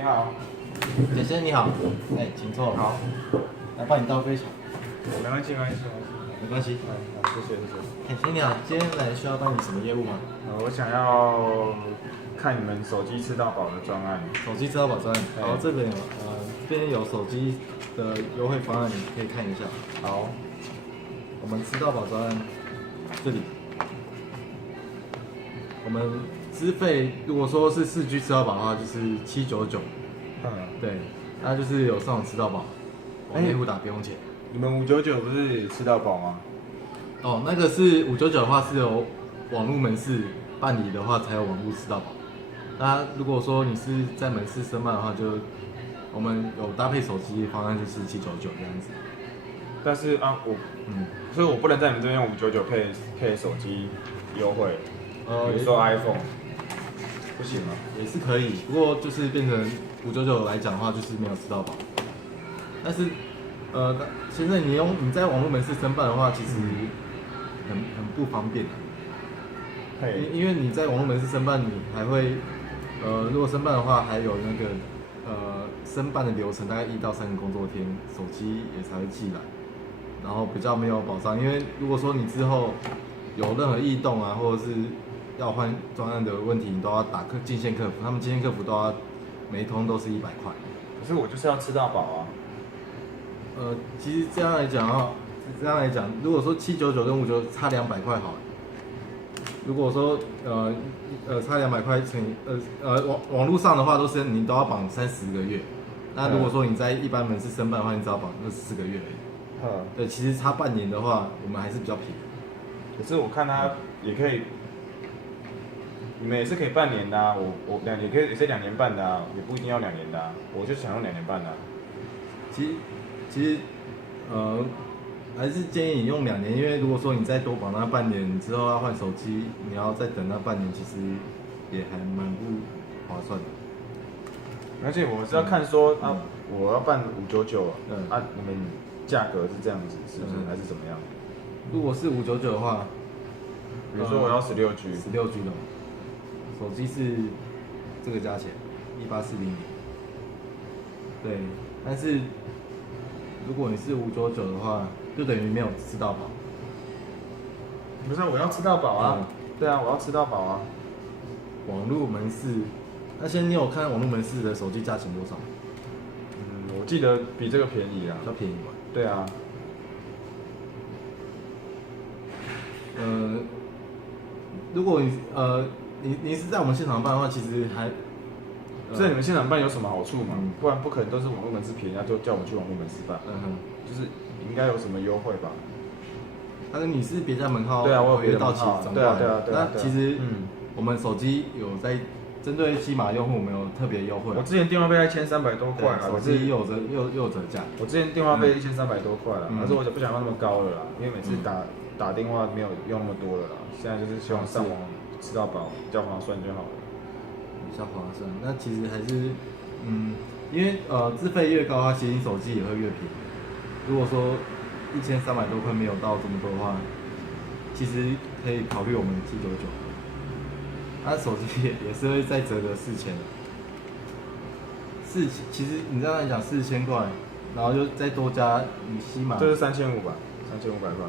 你好，先生你好，请坐。好，来帮你倒杯茶。没关系，没关系，没关系。好，谢谢，谢谢。先生你好，今天来需要帮你什么业务吗？我想要看你们手机吃到饱的专案。手机吃到饱专案。然后这边有这边有手机的优惠方案，你可以看一下。好，我们吃到饱专案这里，我们资费如果说是4G 吃到饱的话，就是799。对，那就是有上网吃到饱，网内互打不用钱。你们599不是吃到饱吗？哦，那个是599的话是由网络门市办理的话才有网络吃到饱。那如果说你是在门市申办的话，就我们有搭配手机方案就是799这样子。但是所以我不能在你们这边用599配手机优惠，比如说 iPhone，不行吗？也是可以，不过就是变成599来讲的话，就是没有吃到饱。但是先生你在网络门市申办的话，其实很不方便的。因为你在网络门市申办，你还会如果申办的话，还有那个申办的流程大概1到3个工作天，手机也才会寄来，然后比较没有保障。因为如果说你之后有任何异动啊，或者是要换专案的问题，你都要打进线客服，他们进线客服都要每一通都是100块。可是我就是要吃到饱啊。其实这样来讲啊，如果说799跟599差200块好了。如果说差200块乘以网络上的话你都要绑30个月，那如果说你在一般门市申办的话，你只要绑24个月而已。对，其实差半年的话，我们还是比较便宜。可是我看他也可以，你们也是可以半年的啊，我也是2年半的啊，也不一定要2年的啊，我就想用2年半的啊。其实还是建议你用2年，因为如果说你再多绑那半年，之后要换手机，你要再等那半年，其实也还蛮不划算的。而且我是要看说我要办599，你们价格是这样子，是不是还是怎么样？如果是599的话，比如说我要16G，的，手机是这个价钱18400。对，但是如果你是599的话，就等于没有吃到饱。不是，我要吃到饱啊！对啊，我要吃到饱啊！网络门市，那你有看网络门市的手机价钱多少？我记得比这个便宜啊。比较便宜嘛。对啊。如果你是在我们现场办的话，其实还在你们现场办有什么好处嘛？不然不可能都是网络门市便宜，就叫我们去网络门市办。就是应该有什么优惠吧？但是你是别家门号，对啊，我有别的到期怎么办？对啊。那其实我们手机有在针对西马用户，我们有特别优惠。我之前电话费1300多块啊，手机又有折价。我之前电话费1300多块了，可是我就不想要那么高了啦，因为每次打电话没有用那么多了啦，现在就是希望上网吃到饱，比较划算就好了。比较划算，那其实还是因为资费越高，它其实你手机也会越便宜。如果说1300多块没有到这么多的话，其实可以考虑我们799。它手机也是会再折个4000。其实你这样来讲4000块，然后就再多加你西马，这是3500吧，3500块。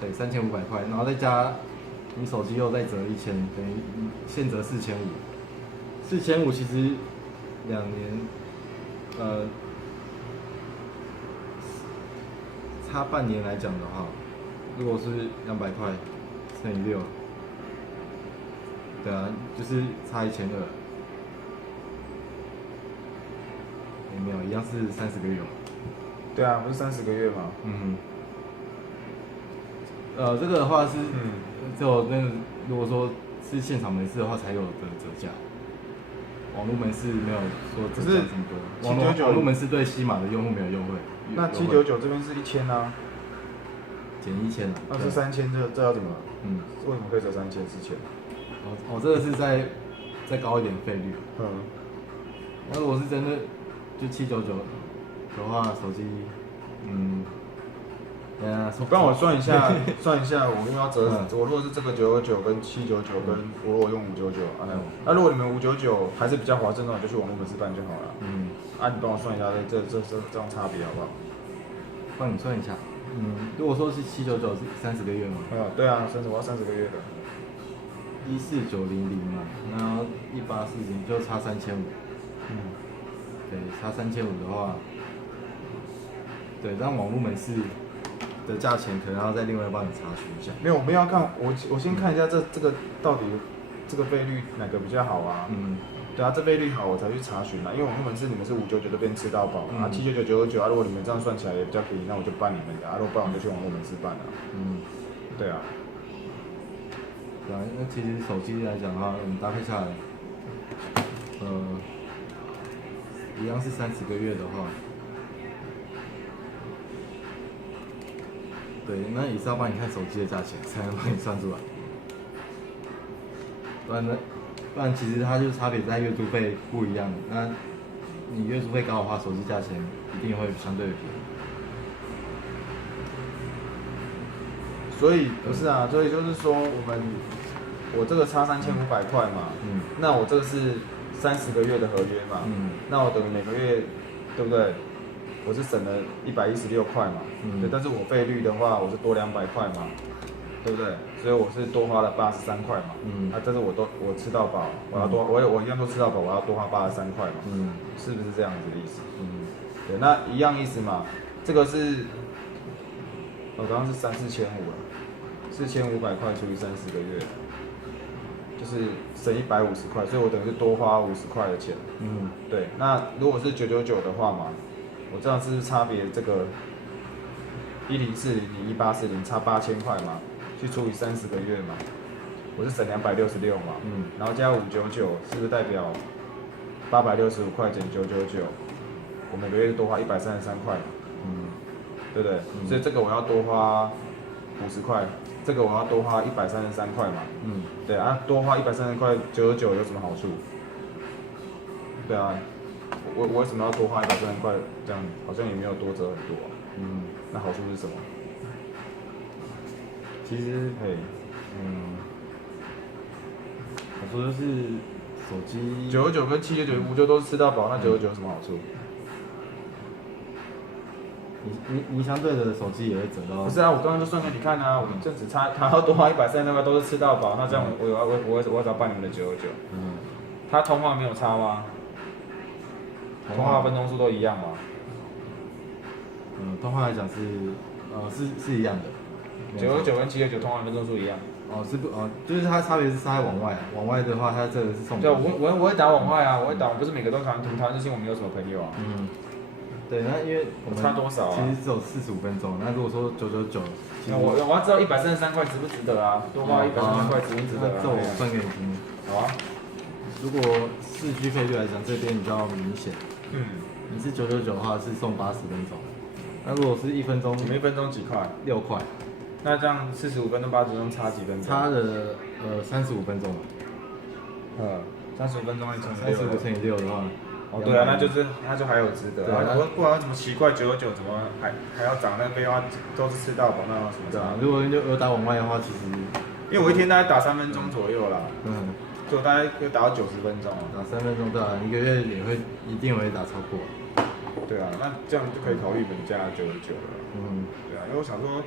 对，3500块，然后再加你手机又再折1000，等于现折4500。4500其实2年，差半年来讲的话，如果是200块乘以6，对啊，就是差1200。也没有，一样是30个月嘛。对啊，不是30个月吗？这个的话是就那个，如果说是现场门市的话才有的折价。网络门市没有说折价这么多。网络门市对西马的用户没有优惠。那799这边是1000啊，减1000了。那是3000，这要怎么？为什么可以折3000、4000？这个是再高一点费率。那如果是真的就799的话，手机对啊，你帮我算一下，算一下，我因为要折，嗯我如果是这个999跟799跟我用599，那如果你们599还是比较划算的话，就去网络门市办就好了。你帮我算一下这样差别好不好？帮你算一下。如果说是799是30个月吗？对啊，我要30个月的。14900嘛，然后1840就差3500。对，差3500的话，对，但网络门市的价钱可能要再另外帮你查询一下。没有，我们要看我先看一下这个到底这个费率哪个比较好啊？对啊，这费率好我才去查询嘛，因为网络门市你们是599这边吃到饱799、999如果你们这样算起来也比较便宜，那我就办你们的如果不然我就去网络门市办了。对啊。对啊，那其实手机来讲的话，我们搭配下来，一样是30个月的话，对，那也是要帮你看手机的价钱，才能帮你算出来。不然其实它就差别在月租费不一样。那你月租费高的话，手机价钱一定会相对便宜。所以不是啊，所以就是说我这个差3500块嘛，那我这个是30个月的合约嘛，那我等于每个月，对不对？我是省了116块嘛，对，但是我费率的话，我是多200块嘛，对不对？所以我是多花了83块嘛，但是我吃到饱，我一样都吃到饱，我要多花83块嘛，是不是这样子的意思？对，那一样意思嘛，这个是，我刚刚是3、4千5了，4500块除以30个月，就是省150块，所以我等于是多花50块的钱。对，那如果是999的话嘛，我这样是差别这个1040比1840差8000块嘛，去除以30个月嘛，我是省266嘛，然后加599是不是代表865块减999，我每个月多花133块嘛，对不对？所以这个我要多花50块，这个我要多花133块嘛，对啊，多花133块999有什么好处？对啊，我为什么要多花133块？这样好像也没有多折很多啊。那好处是什么？其实，好处就是手机999跟799、599都是吃到饱，那999有什么好处？你相对的手机也会折到。不是啊，我刚刚就算给你看啊，我这只差他要多花133块都是吃到饱，那这样我只要办你们的999。他通话没有差吗？通话分钟数都一样吗？通话来讲是一样的。999跟799通话分钟数一样。就是它差别是在网外，网外的话它这个是送。对，我会打网外啊，我会打，不是每个都谈这些，我没有什么朋友啊。对，那因为我们差多少啊？其实只有45分钟。那如果说999，我要知道133块值不值得啊？多花133块值不值得啊？这我算给你听。好啊。如果4G 费率来讲，这边比较明显。你是999的话是送80分钟，那如果是1分钟，你们1分钟几块？6块。那这样45分钟80分钟差几分钟？差了35分钟。35分钟乘以35乘以6的话。对啊，那就还有值得啊。不然怎么奇怪999怎么还要涨那个费用，都是吃到饱，那有什么？对啊，如果有打网外的话，其实因为我一天大概打3分钟左右啦。就大概就打到90分钟。打3分钟对啊，1个月一定会打超过。对啊，那这样就可以考虑本价999了。对啊，因为我想说，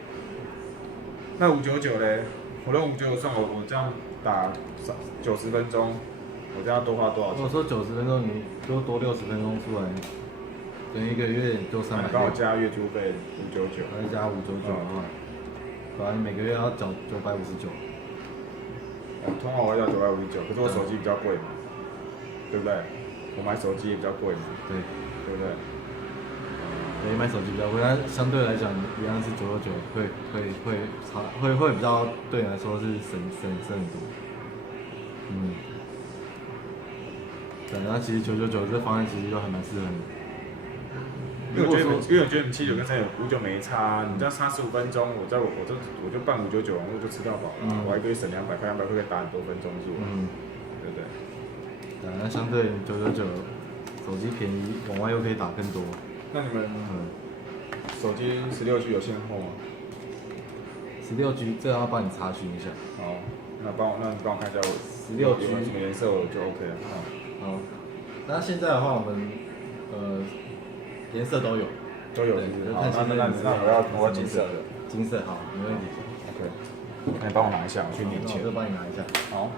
那599嘞，我用599算我这样打90分钟。我这样多花多少钱？如果说90分钟，你多60分钟出来，等1个月就300。帮我加月租费599，再加599的话，反正每个月要缴959。通话我要959，可是我手机比较贵嘛，对不对？我买手机也比较贵嘛，对不对？对，买手机比较贵，但相对来讲一样是999，会比较对你来说是省很多。对，那其实999这方案其实都还蛮适合你。因为我觉得你79跟359没差，你这样差15分钟，我就办599，我就吃到饱了，我还可以省200块，200块可以打很多分钟数，对不对？对，那相对999手机便宜，网外又可以打更多。那你们手机16G 有限后吗？ 16G 这要帮你查询一下。好，那你帮我看一下我16G 有什么颜色我就 OK 了。好，那现在的话我们颜色都有，都有，好，那我要金色的。金色好，没问题。OK，那你帮我拿一下，我去粘钱。我就帮你拿一下。好。